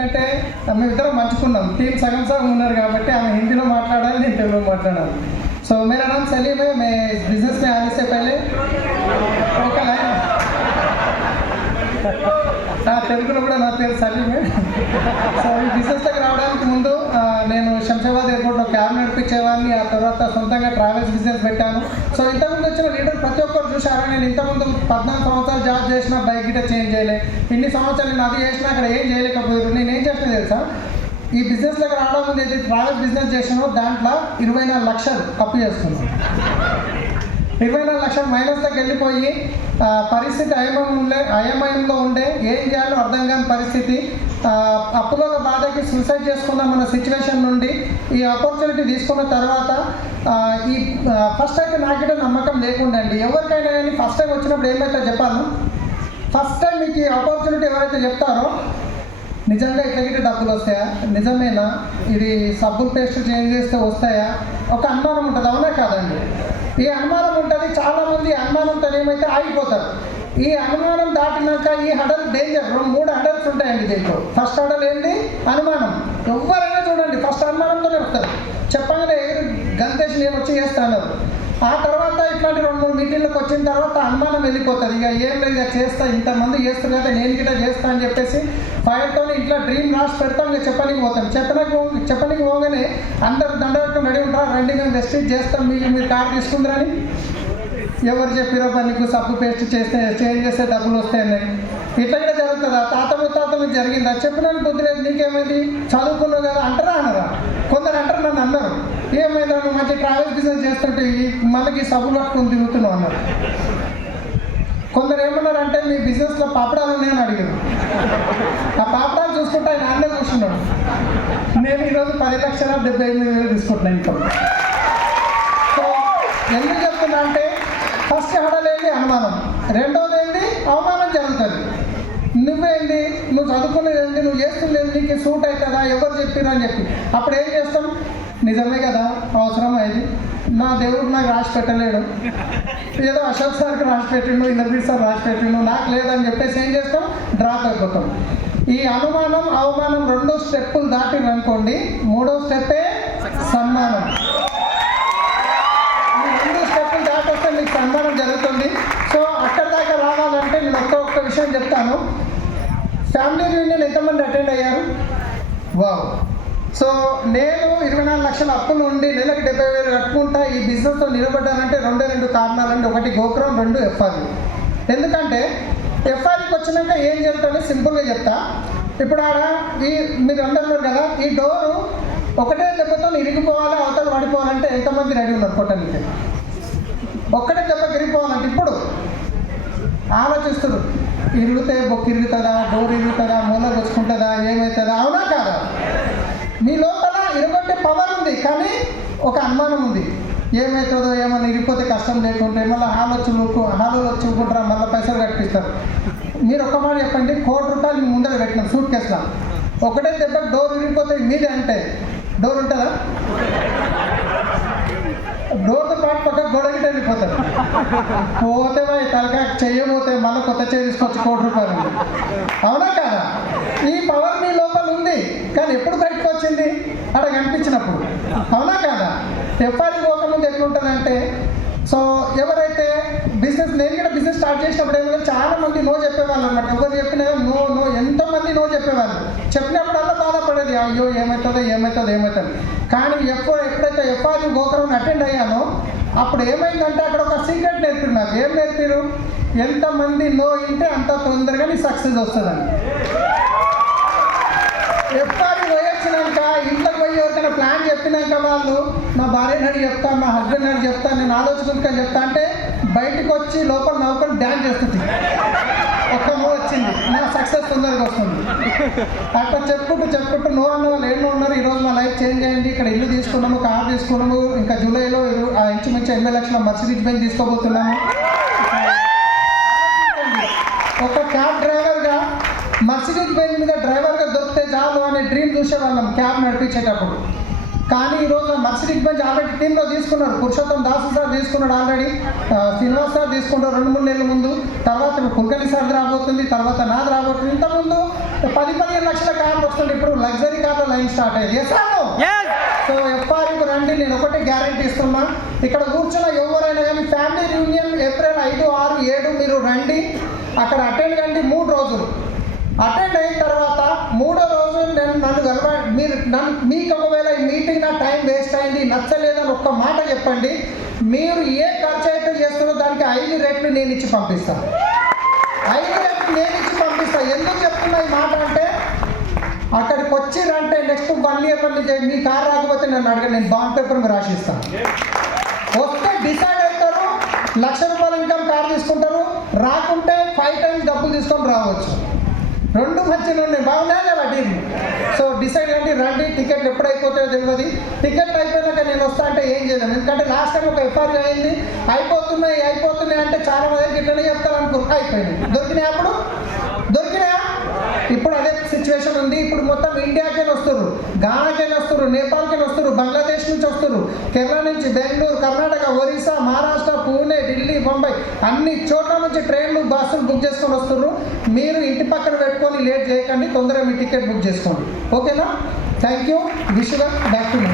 ఎందుకంటే మేమిద్దరం మంచుకున్నాం, టీम సగం సగం ఉన్నారు కాబట్టి ఆమె హిందీలో మాట్లాడాలి, నేను తెలుగులో మాట్లాడాలి. సో मेरा नाम सलीम है, मैं बिजनेस में आने से पहले తెలుగులో కూడా నా పేరు సలీమే. సో ఈ బిజినెస్లోకి రావడానికి ముందు నేను శంషాబాద్ ఎయిర్పోర్ట్లో క్యాబ్ నడిపించేవాడిని. ఆ తర్వాత సొంతంగా ట్రావెల్స్ బిజినెస్ పెట్టాను. సో ఇంతకుముందు వచ్చిన లీడర్ ప్రతి ఒక్కరు చూసారా, నేను ఇంతకుముందు 14 సంవత్సరాలు జాబ్ చేసిన, బైక్ గిట్ట చేంజ్ చేయలే. ఇన్ని సంవత్సరాలు నేను అది చేసినా అక్కడ ఏం చేయలేకపోయారు. నేను ఏం చేసినా తెలుసా, ఈ బిజినెస్లోకి రావడం ముందు ఏదైతే ట్రావెల్స్ బిజినెస్ చేసానో దాంట్లో 24 లక్షలు అప్పు చేసుకున్నాను. 24 లక్షలు మైనస్లోకి వెళ్ళిపోయి పరిస్థితి అయోమయంలో ఉండే, ఏం చేయాలో అర్థం కాని పరిస్థితి, అప్పుల బాధకి సూసైడ్ చేసుకున్న మన సిచ్యువేషన్ నుండి ఈ ఆపర్చునిటీ తీసుకున్న తర్వాత ఈ ఫస్ట్ అయితే నాకైతే నమ్మకం లేకుండండి. ఎవరికైనా కానీ ఫస్ట్ టైం వచ్చినప్పుడు ఏమైతే చెప్పాను, ఫస్ట్ టైం మీకు ఈ ఆపర్చునిటీ ఎవరైతే చెప్తారో నిజంగా ఇట్లకి డబ్బులు వస్తాయా, నిజమేనా, ఇది సబ్బులు పేస్ట్ చేంజ్ చేస్తే వస్తాయా, ఒక అనుమానం ఉంటుంది. అవునా కాదండి? ఈ అనుమానం ఉంటుంది. చాలామంది అనుమానంతో ఏమైతే ఆగిపోతారు. ఈ అనుమానం దాటినాక ఈ హడల్ డేంజర్. 3 హడల్స్ ఉంటాయండి దీంట్లో. ఫస్ట్ హడల్ ఏంటి? అనుమానం. ఎవరైనా చూడండి ఫస్ట్ అనుమానంతోనే వస్తారు. చెప్పగానే గంతేష్ నేను వచ్చి చేస్తాను. ఆ తర్వాత ఇట్లాంటి 2-3 మీటింగ్లకు వచ్చిన తర్వాత అనుమానం వెళ్ళిపోతుంది. ఇక ఏం లేదు, ఇక చేస్తా, ఇంతమంది చేస్తారు కదా నేను గిట్ట చేస్తా అని చెప్పేసి ఫైర్తో ఇట్లా డ్రీమ్ రాసి పెడతాం. ఇక చెప్పడానికి పోతాం. చెప్పడానికి పోగానే అందరు దండవెట్టుకుని రెడీ ఉంటారు, రండి మేము రెస్ట్రిక్ట్ చేస్తాం, మీరు కార్ తీసుకుందరని. ఎవరు చెప్పిరో నీకు సబ్బు పేస్ట్ చేస్తే చేంజ్ చేస్తే డబ్బులు వస్తాయని. ఇట్లా కూడా జరుగుతుందా? తాత మీకు జరిగిందా? చెప్పినాను బుద్ధి లేదు, నీకేమైంది, చదువుకున్నావు కదా అంటారా అనరా? కొందరు అంటారు, నన్ను అన్నారు, ఏమైందా నువ్వు మంచి ట్రావెల్ బిజినెస్ చేస్తుంటే మనకి సబ్బులు పట్టుకుని తిరుగుతున్నావు అన్నారు. కొందరు ఏమన్నారంటే మీ బిజినెస్లో పాపడాలు ఉన్నాయని అడిగారు. ఆ పాపడాలు చూసుకుంటే ఆయన అన్నే కూర్చున్నాడు. నేను ఈరోజు 10,78,000 తీసుకుంటున్నాను ఇంకా. సో ఎందుకు చెప్తున్నా అంటే ఫస్ట్ హడలేంది అనుమానం, రెండోది ఏంటి అవమానం జరుగుతుంది. నువ్వేంటి, నువ్వు చదువుకునేది ఏంటి, నువ్వు చేస్తుంది నీకు సూట్ అవుతుందా, ఎవరు చెప్పిరా అని చెప్పి అప్పుడు ఏం చేస్తాం, నిజమే కదా అవసరం అయింది, నా దేవుడు నాకు రాసి పెట్టలేడు, ఏదో అశోక్ సార్కి రాసి పెట్టిండు, ఇంద్రజీత్ సార్ రాసి పెట్టిండు, నాకు లేదని చెప్పేసి ఏం చేస్తాం, డ్రాప్ అయిపోతాం. ఈ అనుమానం అవమానం 2 స్టెప్పులు దాటిరనుకోండి, 3వ స్టెప్పే సన్మానం. ఈ 2 స్టెప్పులు దాటొస్తే మీకు సన్మానం జరుగుతుంది. సో అక్కడి దాకా రావాలంటే నేను ఒక్క విషయం చెప్తాను. ఫ్యామిలీ యూనియన్ ఎంతమంది అటెండ్ అయ్యారు? వావ్. సో నేను 24 లక్షల అప్పులు ఉండి నెలకు 70,000 కట్టుకుంటా ఈ బిజినెస్తో నిలబడ్డానంటే 2 కారణాలండి. ఒకటి గోక్రం, 2 ఎఫ్ఆర్యు. ఎందుకంటే ఎఫ్ఆర్యూకి వచ్చినాక ఏం జరుగుతుందో సింపుల్గా చెప్తా. ఇప్పుడు ఆడ మీరు అందరు కదా, ఈ డోరు ఒకటే దెబ్బతో ఇరిగిపోవాలి, అవతల పడిపోవాలంటే ఎంతమంది రెడీ ఉన్నారు కొట్టడానికి? ఒక్కటే దెబ్బ ఇరిగిపోవాలంటే ఇప్పుడు ఆలోచిస్తారు, ఇరుగుతే బొక్క ఇరుగుతుందా, డోర్ ఇరుగుతుందా, మూల వచ్చుకుంటుందా, ఏమవుతుందా? అవునా కాదా? మీ లోపల ఇరగొట్టే పవర్ ఉంది, కానీ ఒక అనుమానం ఉంది, ఏమవుతుందో, ఏమన్నా ఇరిగిపోతే కష్టం లేకుంటే మళ్ళీ హాలు వచ్చి ఊకుంటారా, మళ్ళీ పైసలు కట్టిస్తారు. మీరు ఒక్క మాట చెప్పండి, ₹1,00,00,000 ముందర పెట్టినాం సూట్ కేసులో, ఒకటే దెబ్బ డోర్ ఇరిగిపోతే మీదే అంటే డోర్ ఉంటుందా? డోర్తో పాటు పక్క గొడవకి వెళ్ళిపోతారు. పోతే తలకాయ చెయ్యబోతే మళ్ళీ కొత్త చేయి తీసుకొచ్చి ₹1,00,00,000. అవునా కాదా? ఈ పవర్ మీ లోపల ఉంది, కానీ ఎప్పుడు బయటకు వచ్చింది? అక్కడ కనిపించినప్పుడు. అవునా కాదా? ఎఫ్ఆర్యూ పోకముందు ఎట్లుంటుందంటే, సో ఎవరైతే నేను కూడా బిజినెస్ స్టార్ట్ చేసినప్పుడు ఏమైనా చాలా మంది నో చెప్పేవాళ్ళు అనమాట. ఎవరు చెప్పినా నో ఎంతోమంది నో చెప్పేవాళ్ళు. చెప్పినప్పుడల్లా బాధపడేది, అయ్యో ఏమవుతుంది. కానీ ఎప్పుడైతే ఎఫ్ఆర్యూ గోకరం అటెండ్ అయ్యానో అప్పుడు ఏమైందంటే అక్కడ ఒక సీక్రెట్ నేర్పిరు నాకు. ఏం నేర్పిరు? ఎంతమంది నో ఇంటే అంత తొందరగా నీ సక్సెస్ వస్తుందని. ఎఫ్ఆర్యూ పోయొచ్చినాక ఇంట్లోకి పోయి ఎవరికైనా ప్లాన్ చెప్పినాక వాళ్ళు నా భార్యని అడిగి చెప్తా, నా హస్బెండ్ అని చెప్తా, నేను ఆలోచించుకొని చెప్తా అంటే బయటకు వచ్చి లోపల నవ్వుకొని డ్యాన్స్ చేస్తుంది. ఒక్క నువ్వు వచ్చింది, నా సక్సెస్ తొందరగా వస్తుంది. అట్లా చెప్పుకుంటూ నువ్వు అన్న వాళ్ళు ఎన్నో ఉన్నారు. ఈరోజు మా లైఫ్ చేంజ్ అయ్యింది. ఇక్కడ ఇల్లు తీసుకున్నాము, కార్ తీసుకున్నాము, ఇంకా జూలైలో ఇంచుమించు 80 లక్షల మర్సిడీస్ బెంజ్ తీసుకోబోతున్నాము. ఒక క్యాబ్ డ్రైవర్గా మర్సిడీస్ బెంజ్ మీద డ్రైవర్గా దొరికితే చాలు అనే డ్రీమ్ చూసేవాళ్ళం క్యాబ్ నడిపించేటప్పుడు. కానీ ఈరోజు మర్సిడిక్ బెంచ్ ఆల్రెడీ టీంలో తీసుకున్నారు. పురుషోత్తం దాసు సార్ తీసుకున్నాడు ఆల్రెడీ, శ్రీనివాస్ సార్ తీసుకుంటారు 2-3 నెలల ముందు. తర్వాత కుల్కర్ణి సార్ రాబోతుంది, తర్వాత నాది రాబోతుంది. ఇంతకుముందు 10-15 లక్షల కార్లు వస్తుంది, ఇప్పుడు లగ్జరీ కార్ల లైన్ స్టార్ట్ అయ్యింది. సో ఎఫ్ఆర్కి రండి, నేను ఒకటే గ్యారెంటీ ఇస్తున్నా. ఇక్కడ కూర్చున్న ఎవరైనా కానీ ఫ్యామిలీ యూనియన్ ఏప్రిల్ 5, 6, 7 మీరు రండి, అక్కడ అటెండ్ కండి. 3 రోజులు అటెండ్ అయిన తర్వాత 3వ రోజు మీకు ఒకవేళ ఈ మీటింగ్ నా టైం వేస్ట్ అయింది, నచ్చలేదని ఒక్క మాట చెప్పండి. మీరు ఏ ఖర్చు అయితే చేస్తారో దానికి 5 రెట్లు నేను ఇచ్చి పంపిస్తాను. 5 రెట్లు నేను ఇచ్చి పంపిస్తాను. ఎందుకు చెప్తున్నా ఈ మాట అంటే, అక్కడికి వచ్చిరంటే నెక్స్ట్ 1 ఇయర్లో మీ కార్ రాకపోతే నన్ను అడగండి, నేను బాండ్ పేపర్ మీరు రాసిస్తాను. వస్తే డిసైడ్ అవుతారు, ₹1,00,000 ఇన్కమ్ కార్ తీసుకుంటారు, రాకుంటే 5 టైమ్స్ డబ్బులు తీసుకొని రావచ్చు. 2 మధ్యలో ఉన్నాయి, బాగున్నాయి కదా డీల్. సో డిసైడ్ అంటే రండి, టికెట్లు ఎప్పుడు అయిపోతాయో తెలియదు. టికెట్ అయిపోయినాక నేను వస్తా అంటే ఏం చేయలేను, ఎందుకంటే లాస్ట్ టైం ఒక ఎఫ్ఆర్ అయింది, అయిపోతున్నాయి అంటే చాలా మంది ఇట్లనే చెప్తారు అనుకో, అయిపోయింది. దొరికినాయా? ఇప్పుడు అదే సిచ్యువేషన్ ఉంది. ఇప్పుడు మొత్తం ఇండియాకైనా వస్తారు, ఘానాకైనా వస్తారు, నేపాల్కైనా వస్తారు, బంగ్లాదేశ్ నుంచి వస్తారు, కేరళ నుంచి, బెంగళూరు, కర్ణాటక, ఒరిస్సా, మహారాష్ట్ర, పూణే, ఢిల్లీ, ముంబై అన్ని చోట్ల నుంచి ట్రైన్లు, బస్సులు బుక్ చేసుకొని వస్తారు. మీరు ఇంటి పక్కన పెట్టుకొని లేట్ చేయకండి, తొందరగా మీ టికెట్ బుక్ చేసుకోండి. ఓకేనా? Thank you. Wish back to me.